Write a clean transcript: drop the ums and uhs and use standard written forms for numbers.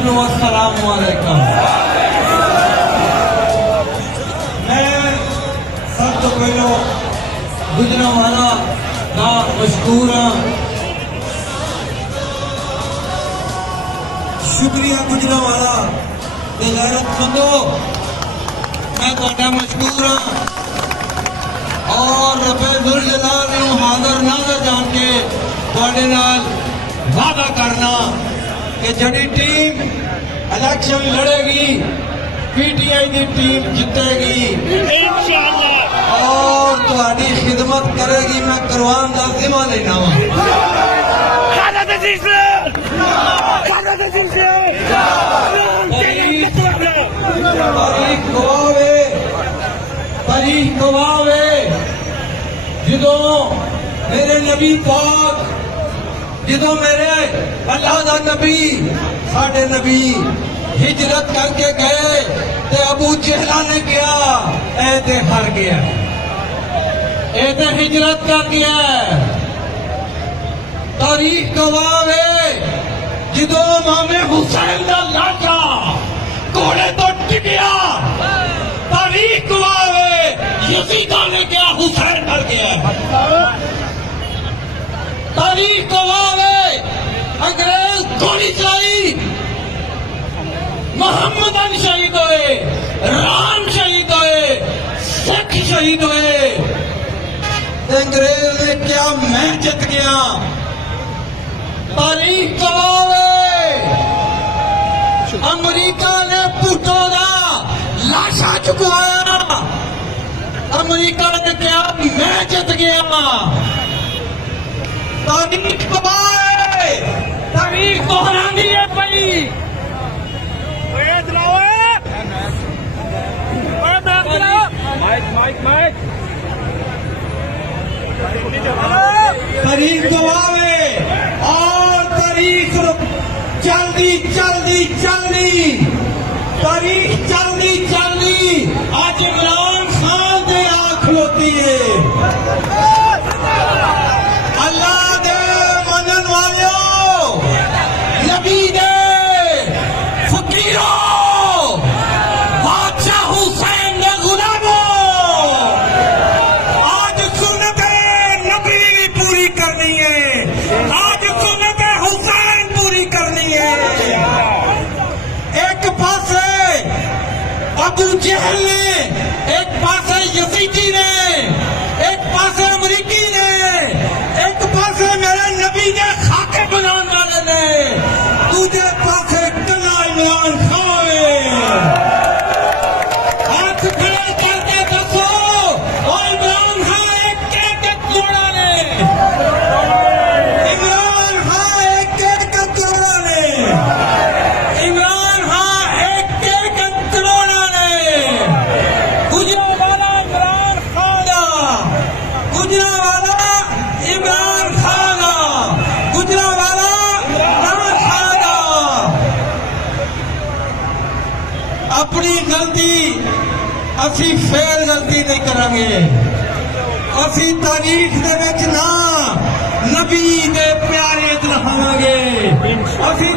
अस्सलामुअलैकुम। मैं सब तो पहलो गुजरावाला का मशहूर हाँ। शुक्रिया गुजरावाला ते गैरतमंदो, मैं तुहाडा मशहूर हाँ और रब्बे जुल जलाल नूं हाज़र नाज़र जान के तुहाडे नाल वादा करना कि जड़ी टीम इलेक्शन लड़ेगी पीटीआई की टीम जीतेगी इंशाअल्लाह और तुम्हारी खिदमत करेगी। मैं करवान का जिम्मा लेना वा। तारीख गवावे जदों मेरे नबी पाक जदों मेरे अल्लाह का नबी साडे नबी हिजरत करके गए ते अबू जहला ने किया ऐ ते हार गया, ऐ ते हिजरत कर गया। तारीख गवावे जदों इमाम हुसैन का लाशा घोड़े तो टिकिया, तारीख गवावे यजीदा ने क्या हुसैन कर गया। तारीख गवावे अंग्रेज गोली चलाई, मोहम्मद अली शहीद हुए, राम शहीद हुए, सिख शहीद हुए। अंग्रेज ने क्या मैं जीत गया। तारीख गवावे अमरीका ने भुट्टो का लाशा चुकवाया, अमरीका ने क्या मैं जीत गया। तारीख गवाए तारीख दोहरानी है पई। तारीख गवावे और तारीख चलती चलती चलती तारीख चलती चलती आज इमरान खान दे आ खलोती है। अल्लाह दे मनन वालों, नबी दे फकीरों, बादशाह हुसैन दे गुलामों, आज सुन्नते नबी भी पूरी करनी है, आज सुन्नते हुसैन पूरी करनी है। एक पासे अबू जहल ने, एक पासे यजीदी ने, एक पासे अमरीकी ने, एक पासे मेरे नबी ने खाके बनाने वाले ने, दूसरे पासे कला इमरान खान है। हाथ खड़े करके दसो और इमरान खान एक करोड़ा ने, इमरान खान एक करोड़ा ने, इमरान खान एक करोड़ा ने। गुजरावाला इमरान खान, गुजरावाला इमरान खान, गुजरावाला इमरान खान। अपनी गलती असी फेर गलती नहीं करांगे। असी तारीख दे विच ना नबी दे प्यारे च रहांगे। असी